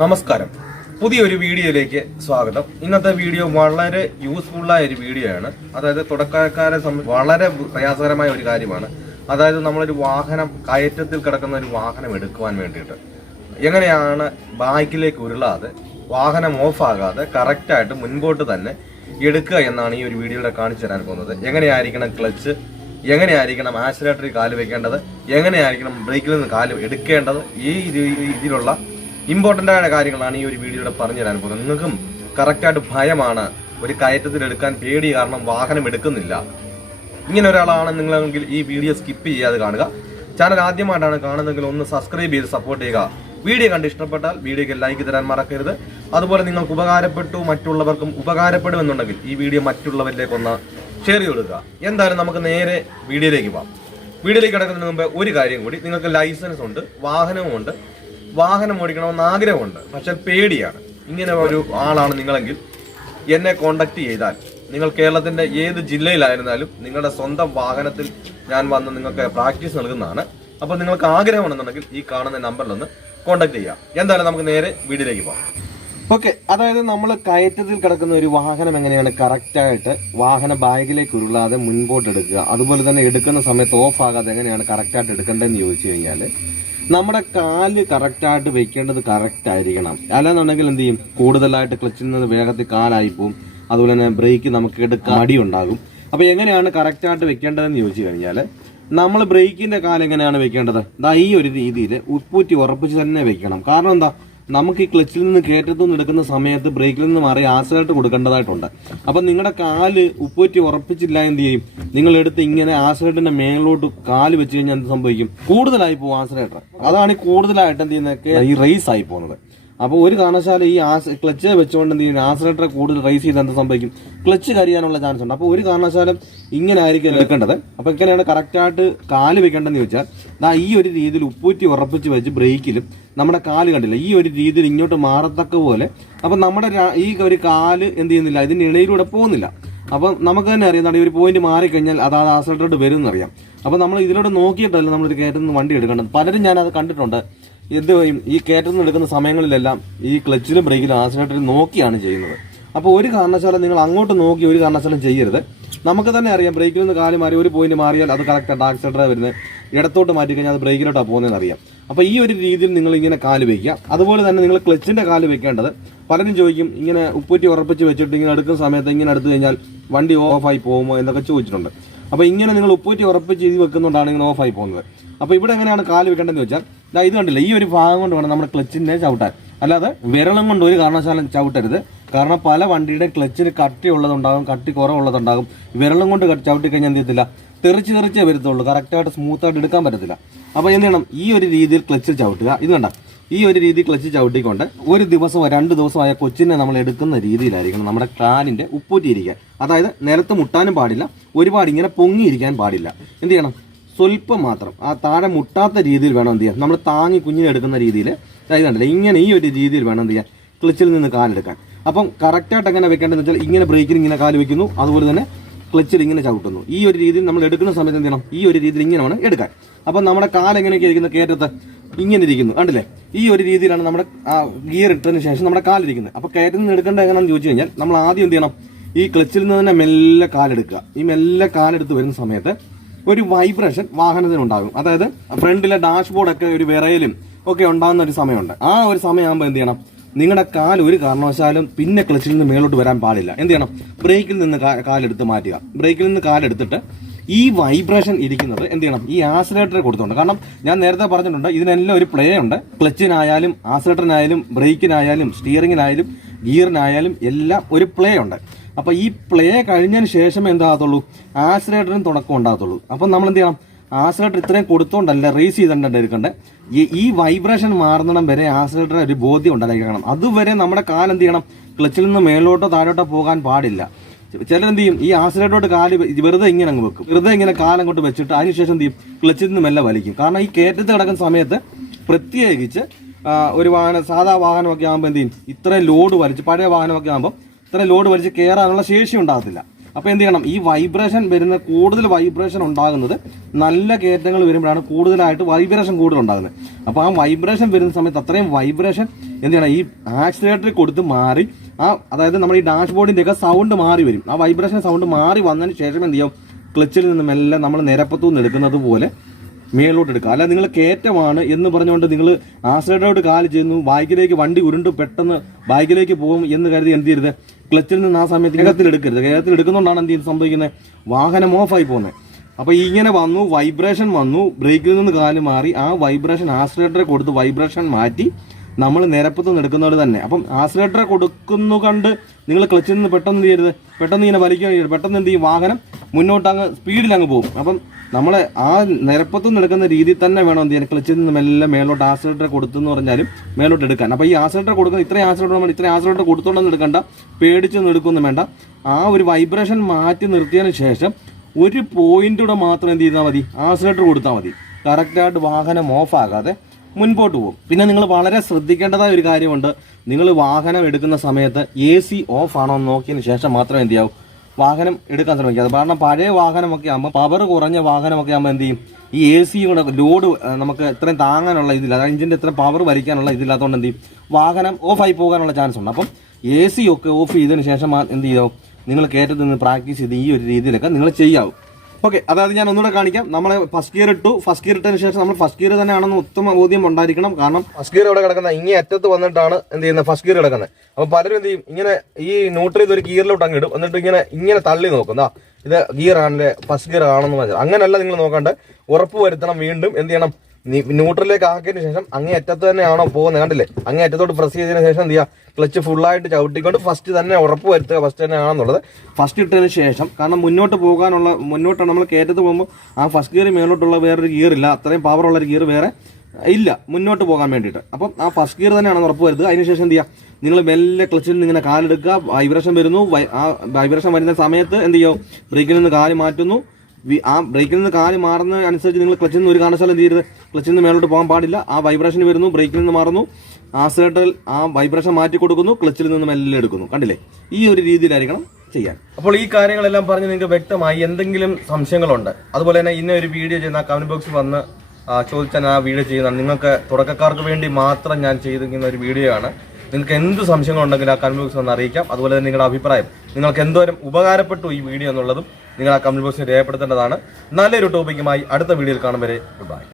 നമസ്കാരം. പുതിയൊരു വീഡിയോയിലേക്ക് സ്വാഗതം. ഇന്നത്തെ വീഡിയോ വളരെ യൂസ്ഫുള്ളായ ഒരു വീഡിയോ ആണ്. അതായത് തുടക്കക്കാരെ സംബന്ധിച്ച് വളരെ പ്രയാസകരമായ ഒരു കാര്യമാണ്. അതായത് നമ്മളൊരു വാഹനം കയറ്റത്തിൽ കിടക്കുന്ന ഒരു വാഹനം എടുക്കുവാൻ വേണ്ടിയിട്ട് എങ്ങനെയാണ് ബാക്കിലേക്ക് ഉരുളാതെ വാഹനം ഓഫാകാതെ കറക്റ്റായിട്ട് മുൻപോട്ട് തന്നെ എടുക്കുക എന്നാണ് ഈ ഒരു വീഡിയോയുടെ കാണിച്ചു തരാൻ പോകുന്നത്. എങ്ങനെയായിരിക്കണം ക്ലച്ച്, എങ്ങനെയായിരിക്കണം ആക്സിലറേറ്ററിൽ കാല് വെക്കേണ്ടത്, എങ്ങനെയായിരിക്കണം ബ്രേക്കിൽ നിന്ന് കാല് എടുക്കേണ്ടത്, ഈ രീതിയിലുള്ള ഇമ്പോർട്ടൻ്റ് ആയ കാര്യങ്ങളാണ് ഈ ഒരു വീഡിയോയുടെ പറഞ്ഞു തരാൻ പോകുന്നത്. നിങ്ങൾക്കും കറക്റ്റായിട്ട് ഭയമാണ്, ഒരു കയറ്റത്തിൽ എടുക്കാൻ പേടി കാരണം വാഹനം എടുക്കുന്നില്ല, ഇങ്ങനെ ഒരാളാണ് നിങ്ങളെങ്കിൽ ഈ വീഡിയോ സ്കിപ്പ് ചെയ്യാതെ കാണുക. ചാനൽ ആദ്യമായിട്ടാണ് കാണുന്നതെങ്കിൽ ഒന്ന് സബ്സ്ക്രൈബ് ചെയ്ത് സപ്പോർട്ട് ചെയ്യുക. വീഡിയോ കണ്ട് ഇഷ്ടപ്പെട്ടാൽ വീഡിയോയ്ക്ക് ലൈക്ക് തരാൻ മറക്കരുത്. അതുപോലെ നിങ്ങൾക്ക് ഉപകാരപ്പെട്ടു, മറ്റുള്ളവർക്കും ഉപകാരപ്പെടുമെന്നുണ്ടെങ്കിൽ ഈ വീഡിയോ മറ്റുള്ളവരിലേക്ക് ഒന്ന് ഷെയർ ചെയ്ത് കൊടുക്കുക. എന്തായാലും നമുക്ക് നേരെ വീഡിയോയിലേക്ക് പോകാം. വീഡിയോയിലേക്ക് കിടക്കുന്നതിന് മുമ്പ് ഒരു കാര്യം കൂടി, നിങ്ങൾക്ക് ലൈസൻസ് ഉണ്ട്, വാഹനവുമുണ്ട്, വാഹനം ഓടിക്കണമെന്ന് ആഗ്രഹമുണ്ട്, പക്ഷെ പേടിയാണ്. ഇങ്ങനെ ഒരു ആളാണ് നിങ്ങളെങ്കിൽ എന്നെ കോണ്ടാക്ട് ചെയ്താൽ നിങ്ങൾ കേരളത്തിന്റെ ഏത് ജില്ലയിലായിരുന്നാലും നിങ്ങളുടെ സ്വന്തം വാഹനത്തിൽ ഞാൻ വന്ന് നിങ്ങൾക്ക് പ്രാക്ടീസ് നൽകുന്നതാണ്. അപ്പോൾ നിങ്ങൾക്ക് ആഗ്രഹമുണ്ടെന്നുണ്ടെങ്കിൽ ഈ കാണുന്ന നമ്പറിലൊന്ന് കോണ്ടാക്ട് ചെയ്യാം. എന്തായാലും നമുക്ക് നേരെ വീഡിയോയിലേക്ക് പോകാം. ഓക്കെ, അതായത് നമ്മൾ കയറ്റത്തിൽ കിടക്കുന്ന ഒരു വാഹനം എങ്ങനെയാണ് കറക്റ്റായിട്ട് വാഹന ബാഗിലേക്ക് ഉരുളാതെ മുൻപോട്ട് എടുക്കുക, അതുപോലെ തന്നെ എടുക്കുന്ന സമയത്ത് ഓഫ് ആകാതെ എങ്ങനെയാണ് കറക്റ്റായിട്ട് എടുക്കേണ്ടതെന്ന് ചോദിച്ചു കഴിഞ്ഞാൽ നമ്മുടെ കാല് കറക്റ്റായിട്ട് വെക്കേണ്ടത് കറക്റ്റ് ആയിരിക്കണം. അല്ലാന്നുണ്ടെങ്കിൽ എന്ത് ചെയ്യും, കൂടുതലായിട്ട് ക്ലച്ചിൽ നിന്ന് വേഗത്തിൽ കാലായി പോവും, അതുപോലെ തന്നെ ബ്രേക്ക് നമുക്ക് എടുക്കാൻ മടിയുണ്ടാകും. അപ്പോൾ എങ്ങനെയാണ് കറക്റ്റായിട്ട് വെക്കേണ്ടതെന്ന് ചോദിച്ചു കഴിഞ്ഞാൽ നമ്മൾ ബ്രേക്കിന്റെ കാല് എങ്ങനെയാണ് വെക്കേണ്ടത്, ഈ ഒരു രീതിയിൽ ഉപ്പൂറ്റി ഉറപ്പിച്ച് തന്നെ വെക്കണം. കാരണം എന്താ, നമുക്ക് ഈ ക്ലച്ചിൽ നിന്ന് കയറ്റത്തുനിന്ന് എടുക്കുന്ന സമയത്ത് ബ്രേക്കിൽ നിന്ന് മാറി ആക്സിലറേറ്റർ കൊടുക്കേണ്ടതായിട്ടുണ്ട്. അപ്പം നിങ്ങളുടെ കാല് ഉപ്പൂറ്റി ഉറപ്പിച്ചില്ല എന്ത് ചെയ്യും, നിങ്ങൾ എടുത്ത് ഇങ്ങനെ ആക്സിലറേറ്ററിന്റെ മേലോട്ട് കാല് വെച്ച് കഴിഞ്ഞാൽ എന്ത് സംഭവിക്കും, കൂടുതലായി പോകും ആക്സിലറേറ്റർ. അതാണ് ഈ കൂടുതലായിട്ട് എന്ത് ചെയ്യുന്നതൊക്കെ ഈ റേസ് ആയി പോകുന്നത്. അപ്പോൾ ഒരു കാരണവശാലും ഈ ക്ലച്ച് വെച്ചുകൊണ്ട് എന്ത് ചെയ്യും, ആക്സിലറേറ്റർ കൂടുതൽ റേസ് ചെയ്ത് എന്ത് സംഭവിക്കും, ക്ലച്ച് കരിയാനുള്ള ചാൻസ് ഉണ്ട്. അപ്പോൾ ഒരു കാരണവശാലും ഇങ്ങനെ ആയിരിക്കും എടുക്കേണ്ടത്. അപ്പോൾ എങ്ങനെയാണ് കറക്റ്റായിട്ട് കാല് വെക്കേണ്ടതെന്ന് ചോദിച്ചാൽ ഈ ഒരു രീതിയിൽ ഉപ്പൂറ്റി ഉറപ്പിച്ച് വെച്ച് ബ്രേക്കിലും നമ്മുടെ കാല് കണ്ടില്ല ഈ ഒരു രീതിയിൽ ഇങ്ങോട്ട് മാറത്തക്ക പോലെ. അപ്പം നമ്മുടെ ഈ ഒരു കാല് എന്ത് ചെയ്യുന്നില്ല, ഇതിന്റെ ഇടയിലൂടെ പോകുന്നില്ല. അപ്പം നമുക്ക് തന്നെ അറിയാം, ഈ ഒരു പോയിന്റ് മാറിക്കഴിഞ്ഞാൽ അതാത് ആക്സിലറേറ്റർ വരും എന്നറിയാം. അപ്പം നമ്മൾ ഇതിലൂടെ നോക്കിയിട്ടല്ല നമ്മളൊരു കയറ്റത്തിൽ നിന്ന് വണ്ടി എടുക്കേണ്ടത്. പലരും ഞാനത് കണ്ടിട്ടുണ്ട്. എന്ത് ചെയ്യും, ഈ കയറ്റത്തിൽ നിന്ന് എടുക്കുന്ന സമയങ്ങളിലെല്ലാം ഈ ക്ലച്ചിലും ബ്രേക്കിലും ആക്സിലറേറ്ററിൽ നോക്കിയാണ് ചെയ്യുന്നത്. അപ്പോൾ ഒരു കാരണവശാലും നിങ്ങൾ അങ്ങോട്ട് നോക്കി ഒരു കാരണവശാലും ചെയ്യരുത്. നമുക്ക് തന്നെ അറിയാം, ബ്രേക്കിൽ നിന്ന് കാല് മാറി ഒരു പോയിന്റ് മാറിയാൽ അത് കറക്റ്റായിട്ട് ആക്സിലറേറ്റർ വരുന്നത്, ഇടത്തോട്ട് മാറ്റി കഴിഞ്ഞാൽ അത് ബ്രേക്കിലോട്ടാണ് പോകുന്നതെന്ന് അറിയാം. അപ്പോൾ ഈ ഒരു രീതിയിൽ നിങ്ങൾ ഇങ്ങനെ കാല് വയ്ക്കുക. അതുപോലെ തന്നെ നിങ്ങൾ ക്ലച്ചിന്റെ കാല് വെക്കേണ്ടത്, പലരും ചോദിക്കും ഇങ്ങനെ ഉപ്പൂറ്റി ഉറപ്പിച്ച് വെച്ചിട്ട് ഇങ്ങനെ എടുക്കുന്ന സമയത്ത് ഇങ്ങനെ എടുത്തു കഴിഞ്ഞാൽ വണ്ടി ഓഫായി പോകുമോ എന്നൊക്കെ ചോദിച്ചിട്ടുണ്ട്. അപ്പോൾ ഇങ്ങനെ നിങ്ങൾ ഉപ്പൂറ്റി ഉറപ്പിച്ച് ഇത് വെക്കുന്നുണ്ടാണ് ഇങ്ങനെ ഓഫായി പോകുന്നത്. അപ്പോൾ ഇവിടെ എങ്ങനെയാണ് കാല് വെക്കേണ്ടതെന്ന് വെച്ചാൽ ഇത് കണ്ടില്ല, ഈ ഒരു ഭാഗം കൊണ്ട് വേണം നമ്മുടെ ക്ലച്ചിനെ ചവിട്ടാൻ, അല്ലാതെ വിരളം കൊണ്ട് ഒരു കാരണവശാലും ചവിട്ടരുത്. കാരണം പല വണ്ടിയുടെ ക്ലച്ചിന് കട്ടി ഉള്ളതുണ്ടാകും, കട്ടി കുറവുള്ളതുണ്ടാകും. വിരളം കൊണ്ട് ചവിട്ടി കഴിഞ്ഞാൽ എന്ത് ചെയ്യത്തില്ല, തെറിച്ചേ വരത്തുള്ളൂ, കറക്റ്റായിട്ട് സ്മൂത്തായിട്ട് എടുക്കാൻ പറ്റത്തില്ല. അപ്പോൾ എന്ത് ചെയ്യണം, ഈ ഒരു രീതിയിൽ ക്ലച്ചിൽ ചവിട്ടുക. ഇത് കണ്ട, ഈ ഒരു രീതി ക്ലച്ച് ചവിട്ടിക്കൊണ്ട് ഒരു ദിവസം 2 ദിവസമായ കൊച്ചിനെ നമ്മൾ എടുക്കുന്ന രീതിയിലായിരിക്കണം നമ്മുടെ കാലിന്റെ ഉപ്പൂറ്റിയിരിക്കാൻ. അതായത് നിലത്ത് മുട്ടാനും പാടില്ല, ഒരുപാട് ഇങ്ങനെ പൊങ്ങിയിരിക്കാൻ പാടില്ല. എന്ത് ചെയ്യണം, സ്വല്പം മാത്രം ആ താഴെ മുട്ടാത്ത രീതിയിൽ വേണം എന്ത് ചെയ്യാൻ, നമ്മൾ താങ്ങി കുഞ്ഞിനെ എടുക്കുന്ന രീതിയിൽ. ഇതുണ്ടല്ലോ, ഇങ്ങനെ ഈ ഒരു രീതിയിൽ വേണം എന്ത് ചെയ്യാൻ, ക്ലച്ചിൽ നിന്ന് കാലെടുക്കാൻ. അപ്പം കറക്റ്റായിട്ട് എങ്ങനെ വെക്കേണ്ടതെന്ന് വെച്ചാൽ ഇങ്ങനെ ബ്രേക്കിൽ ഇങ്ങനെ കാല് വെക്കുന്നു, അതുപോലെ തന്നെ ക്ലച്ചിൽ ഇങ്ങനെ ചവിട്ടുന്നു. ഈ ഒരു രീതിയിൽ നമ്മൾ എടുക്കുന്ന സമയത്ത് എന്ത് ചെയ്യണം, ഈ ഒരു രീതിയിൽ ഇങ്ങനെ വേണം എടുക്കാൻ. അപ്പം നമ്മുടെ കാല് എങ്ങനെയൊക്കെ ഇരിക്കുന്നത്, കയറ്റത്ത് ഇങ്ങനെ ഇരിക്കുന്നു കണ്ടില്ലേ, ഈ ഒരു രീതിയിലാണ് നമ്മുടെ ഗിയർ ഇട്ടതിന് ശേഷം നമ്മുടെ കാലിരിക്കുന്നത്. അപ്പോൾ കയറ്റത്തിൽ നിന്ന് എടുക്കേണ്ടത് എങ്ങനെയാണെന്ന് ചോദിച്ചു കഴിഞ്ഞാൽ നമ്മൾ ആദ്യം എന്ത് ചെയ്യണം, ഈ ക്ലച്ചിൽ നിന്ന് തന്നെ മെല്ലെ കാലെടുക്കുക. ഈ മെല്ലെ കാലെടുത്ത് വരുന്ന സമയത്ത് ഒരു വൈബ്രേഷൻ വാഹനത്തിനുണ്ടാകും. അതായത് ഫ്രണ്ടിലെ ഡാഷ്ബോർഡൊക്കെ ഒരു വിറയലും ഒക്കെ ഉണ്ടാകുന്ന ഒരു സമയമുണ്ട്. ആ ഒരു സമയമാകുമ്പോൾ എന്ത് ചെയ്യണം, നിങ്ങളുടെ കാല് ഒരു കാരണവശാലും പിന്നെ ക്ലച്ചിൽ നിന്ന് മേലോട്ട് വരാൻ പാടില്ല. എന്ത് ചെയ്യണം, ബ്രേക്കിൽ നിന്ന് കാലെടുത്ത് മാറ്റുക. ബ്രേക്കിൽ നിന്ന് കാലെടുത്തിട്ട് ഈ വൈബ്രേഷൻ ഇരിക്കുന്നത് എന്ത് ചെയ്യണം, ഈ ആക്സിലറേറ്റർ കൊടുത്തുണ്ട്. കാരണം ഞാൻ നേരത്തെ പറഞ്ഞിട്ടുണ്ട്, ഇതിനെല്ലാം ഒരു പ്ലേ ഉണ്ട്. ക്ലച്ചിനായാലും ആക്സിലറേറ്ററിനായാലും ബ്രേക്കിനായാലും സ്റ്റിയറിങ്ങിനായാലും ഗിയറിനായാലും എല്ലാം ഒരു പ്ലേ ഉണ്ട്. അപ്പോൾ ഈ പ്ലേ കഴിഞ്ഞതിന് ശേഷമേ എന്താകത്തുള്ളൂ, ആക്സിലറേറ്ററിന് തുടക്കം ഉണ്ടാകത്തുള്ളൂ. അപ്പം നമ്മൾ എന്ത് ചെയ്യണം, ആക്സിലറേറ്റർ ഇത്രയും കൊടുത്തോണ്ടല്ല റേസ് ചെയ്തിട്ടുണ്ട് എടുക്കേണ്ടത്. ഈ വൈബ്രേഷൻ മാറുന്നിടം വരെ ആക്സിലറേറ്റർ ഒരു ബോധ്യം ഉണ്ടായിരിക്കണം. അതുവരെ നമ്മുടെ കാല് എന്ത് ചെയ്യണം, ക്ലച്ചിൽ നിന്ന് മേലോട്ടോ താഴോട്ടോ പോകാൻ പാടില്ല. ചിലരെന്ത് ചെയ്യും, ഈ ആക്സിലറേറ്ററോട്ട് കാല് വെറുതെ ഇങ്ങനെ അങ്ങ് വെക്കും, വെറുതെ ഇങ്ങനെ കാലം കൊണ്ട് വെച്ചിട്ട് അതിനുശേഷം എന്ത് ചെയ്യും, ക്ലച്ചിൽ നിന്ന് മെല്ലെ വലിക്കും. കാരണം ഈ കയറ്റത്ത് കിടക്കുന്ന സമയത്ത് പ്രത്യേകിച്ച് ഒരു സാധാ വാഹനമൊക്കെ ആകുമ്പോൾ എന്ത് ചെയ്യും, ഇത്രയും ലോഡ് വലിച്ച്, പഴയ വാഹനമൊക്കെ ആകുമ്പോൾ ഇത്രയും ലോഡ് വലിച്ച് കയറാനുള്ള ശേഷി ഉണ്ടാകത്തില്ല. അപ്പോൾ എന്ത് ചെയ്യണം, ഈ വൈബ്രേഷൻ വരുന്ന കൂടുതൽ വൈബ്രേഷൻ ഉണ്ടാകുന്നത് നല്ല കയറ്റങ്ങൾ വരുമ്പോഴാണ് കൂടുതലായിട്ട് വൈബ്രേഷൻ കൂടുതൽ ഉണ്ടാകുന്നത്. അപ്പോൾ ആ വൈബ്രേഷൻ വരുന്ന സമയത്ത് അത്രയും വൈബ്രേഷൻ എന്ത് ചെയ്യണം, ഈ ആക്സിലേറ്ററിൽ കൊടുത്ത് മാറി അതായത് നമ്മൾ ഈ ഡാഷ്ബോർഡിൻ്റെ ഒക്കെ സൗണ്ട് മാറി വരും. ആ വൈബ്രേഷൻ സൗണ്ട് മാറി വന്നതിന് ശേഷം എന്ത് ചെയ്യും, ക്ലച്ചിൽ നിന്നും എല്ലാം നമ്മൾ നിരപ്പത്തു നിന്ന് എടുക്കുന്നത് പോലെ മേലോട്ട് എടുക്കുക. അല്ല നിങ്ങൾ കയറ്റമാണ് എന്ന് പറഞ്ഞുകൊണ്ട് നിങ്ങൾ ആക്സിലേറ്ററോട് കാല് ചെയ്യുന്നു, ബൈക്കിലേക്ക് വണ്ടി ഉരുണ്ട് പെട്ടെന്ന് ബൈക്കിലേക്ക് പോകും എന്ന് കരുതി എന്ത് ചെയ്യരുത്, ക്ലച്ചിൽ നിന്ന് ആ സമയത്ത് വേഗത്തിൽ എടുക്കരുത്. വേഗത്തിൽ എടുക്കുന്നതുകൊണ്ടാണ് എന്ത് സംഭവിക്കുന്നത്, വാഹനം ഓഫായി പോകുന്നത്. അപ്പോൾ ഇങ്ങനെ വന്നു, വൈബ്രേഷൻ വന്നു, ബ്രേക്കിൽ നിന്ന് കാല് മാറി, ആ വൈബ്രേഷൻ ആക്സിലേറ്ററെ കൊടുത്ത് വൈബ്രേഷൻ മാറ്റി നമ്മൾ നിരപ്പത്ത് നിന്ന് എടുക്കുന്നവർ തന്നെ. അപ്പം ആക്സിലേറ്ററെ കൊടുക്കുന്നു കണ്ട് നിങ്ങൾ ക്ലച്ചിൽ നിന്ന് പെട്ടെന്ന് ചെയ്യരുത്, പെട്ടെന്ന് ഇങ്ങനെ വലിക്കുകയാണ് ചെയ്യരുത്. പെട്ടെന്ന് എന്ത് ചെയ്യും, വാഹനം മുന്നോട്ട് അങ്ങ് സ്പീഡിൽ അങ്ങ് പോകും. അപ്പം നമ്മൾ ആ നിരപ്പത്ത് നിന്ന് എടുക്കുന്ന രീതിയിൽ തന്നെ വേണം എന്ത് ചെയ്യാൻ, ക്ലച്ചിൽ നിന്ന് മെല്ലെ മേലോട്ട് ആക്സിലേറ്റർ കൊടുത്തെന്ന് പറഞ്ഞാലും മേലോട്ട് എടുക്കാൻ. അപ്പോൾ ഈ ആക്സിലേറ്റർ കൊടുക്കുന്ന ഇത്രയും ആക്സിലേറ്റർ കൊടുത്തോണ്ടെന്ന് എടുക്കണ്ട, പേടിച്ചൊന്നും എടുക്കൊന്നും വേണ്ട. ആ ഒരു വൈബ്രേഷൻ മാറ്റി നിർത്തിയതിന് ശേഷം ഒരു പോയിന്റൂടെ മാത്രം എന്ത് ചെയ്താൽ മതി, ആക്സിലേറ്റർ കൊടുത്താൽ മതി. കറക്റ്റായിട്ട് വാഹനം ഓഫാകാതെ മുൻപോട്ട് പോകും. പിന്നെ നിങ്ങൾ വളരെ ശ്രദ്ധിക്കേണ്ടതായ ഒരു കാര്യമുണ്ട്, നിങ്ങൾ വാഹനം എടുക്കുന്ന സമയത്ത് AC ഓഫ് ആണോ എന്ന് നോക്കിയതിന് ശേഷം മാത്രം എന്ത് ചെയ്യാവും, വാഹനം എടുക്കാൻ ശ്രമിക്കാതെ. കാരണം പഴയ വാഹനമൊക്കെ ആകുമ്പോൾ, പവർ കുറഞ്ഞ വാഹനമൊക്കെ ആകുമ്പോൾ എന്ത് ചെയ്യും, ഈ AC കൂടെ ലോഡ് നമുക്ക് ഇത്രയും താങ്ങാനുള്ള ഇതില്ല, അതായത് എഞ്ചിൻ്റെ ഇത്രയും പവർ വലിക്കാനുള്ള ഇതില്ലാത്തതുകൊണ്ട് എന്ത് ചെയ്യും, വാഹനം ഓഫായി പോകാനുള്ള ചാൻസ് ഉണ്ട്. അപ്പം AC ഒക്കെ ഓഫ് ചെയ്തതിന് ശേഷം എന്ത് ചെയ്യാവും, നിങ്ങൾ കയറ്റത്തിൽ നിന്ന് പ്രാക്ടീസ് ചെയ്ത് ഈ ഒരു രീതിയിലൊക്കെ നിങ്ങൾ ചെയ്യാവും. ഓക്കെ, അതായത് ഞാൻ ഒന്നുകൂടെ കാണിക്കാം. നമ്മൾ ഫസ്റ്റ് ഗിയർ ഇട്ടു, ഫസ്റ്റ് ഗിയർ ഇട്ടതിന് ശേഷം നമ്മൾ ഫസ്റ്റ് ഗിയർ തന്നെയാണെന്ന് ഉത്തമ ബോധ്യം ഉണ്ടായിരിക്കണം. കാരണം ഫസ്റ്റ് ഗിയർ ഇവിടെ കിടക്കുന്ന ഇങ്ങനെ അറ്റത്ത് വന്നിട്ടാണ് എന്ത് ചെയ്യുന്നത്, ഫസ്റ്റ് ഗിയർ കിടക്കുന്നത്. അപ്പോൾ പലരും എന്ത് ചെയ്യും, ഇങ്ങനെ ഈ ന്യൂട്രൽ ഇതൊരു ഗിയറിലോട്ട് അങ്ങ് ഇടും, എന്നിട്ട് ഇങ്ങനെ തള്ളി നോക്കും, ഇത് ഗിയർ ആണല്ലേ, ഫസ്റ്റ് ഗിയർ ആണെന്ന് മനസ്സിലാവും. അങ്ങനെയല്ല നിങ്ങൾ നോക്കാണ്ട് ഉറപ്പ് വരുത്തണം. വീണ്ടും എന്ത് ചെയ്യണം, ന്യൂട്രലിലേക്ക് ആക്കിയതിന് ശേഷം അങ്ങേ അറ്റത്ത് തന്നെയാണോ പോകുന്നത്, കണ്ടില്ലേ, അങ്ങേ അറ്റത്തോട്ട് പ്രസ് ചെയ്തതിന് ശേഷം എന്ത് ചെയ്യുക, ക്ലച്ച് ഫുള്ളായിട്ട് ചവിട്ടിക്കൊണ്ട് ഫസ്റ്റ് തന്നെ ഉറപ്പ് വരുത്തുക ഫസ്റ്റ് തന്നെ ആണെന്നുള്ളത്. ഫസ്റ്റ് ഇട്ടതിന് ശേഷം, കാരണം മുന്നോട്ടാണ് നമ്മൾ കയറ്റത്ത് പോകുമ്പോൾ ആ ഫസ്റ്റ് ഗിയർ മേലോട്ടുള്ള വേറൊരു ഗിയർ ഇല്ല, അത്രയും പവറുള്ളൊരു ഗിയർ വേറെ ഇല്ല മുന്നോട്ട് പോകാൻ വേണ്ടിയിട്ട്. അപ്പം ആ ഫസ്റ്റ് ഗിയർ തന്നെയാണെന്ന് ഉറപ്പ് വരുത്തുക. അതിനുശേഷം എന്ത് ചെയ്യുക, നിങ്ങൾ മെല്ലെ ക്ലച്ചിൽ നിന്ന് ഇങ്ങനെ കാലെടുക്കുക, വൈബ്രേഷൻ വരുന്നു, ആ വൈബ്രേഷൻ വരുന്ന സമയത്ത് എന്ത് ചെയ്യുക, ബ്രേക്കിൽ നിന്ന് കാല് മാറ്റുന്നു. ആ ബ്രേക്കിൽ നിന്ന് കാല് മാറുന്ന അനുസരിച്ച് നിങ്ങൾ ക്ലച്ചിൽ നിന്ന് ഒരു കാരണവശാലും എന്ത് ചെയ്യരുത്, ക്ലച്ചിൽ നിന്ന് മേലോട്ട് പോകാൻ പാടില്ല. ആ വൈബ്രേഷൻ വരുന്നു, ബ്രേക്കിൽ നിന്ന് മാറുന്നു, ആക്സിലേറ്ററിൽ ആ വൈബ്രേഷൻ മാറ്റി കൊടുക്കുന്നു, ക്ലച്ചിൽ നിന്ന് മെല്ലെ എടുക്കുന്നു. കണ്ടില്ലേ, ഈ ഒരു രീതിയിലായിരിക്കണം ചെയ്യാൻ. അപ്പോൾ ഈ കാര്യങ്ങളെല്ലാം പറഞ്ഞ് നിങ്ങൾക്ക് വ്യക്തമായി. എന്തെങ്കിലും സംശയങ്ങളുണ്ട്, അതുപോലെ തന്നെ ഇന്ന ഒരു വീഡിയോ ചെയ്യുന്ന കമന്റ് ബോക്സിൽ വന്ന് ചോദിച്ചാൽ ആ വീഡിയോ ചെയ്യുന്നതാണ്. നിങ്ങൾക്ക് തുടക്കക്കാർക്ക് വേണ്ടി മാത്രം ഞാൻ ചെയ്തിരിക്കുന്ന ഒരു വീഡിയോ ആണ്. നിങ്ങൾക്ക് എന്ത് സംശയങ്ങളുണ്ടെങ്കിലും ആ കമന്റ് ബോക്സിൽ വന്ന് അറിയിക്കാം. അതുപോലെ തന്നെ നിങ്ങളുടെ അഭിപ്രായം, നിങ്ങൾക്ക് എന്തോരം ഉപകാരപ്പെട്ടു ഈ വീഡിയോ എന്നുള്ളതും നിങ്ങൾ ആ കമന്റ് ബോക്സിൽ രേഖപ്പെടുത്തേണ്ടതാണ്. നല്ലൊരു ടോപ്പിക്കുമായി അടുത്ത വീഡിയോയിൽ കാണും വരെ ബൈ.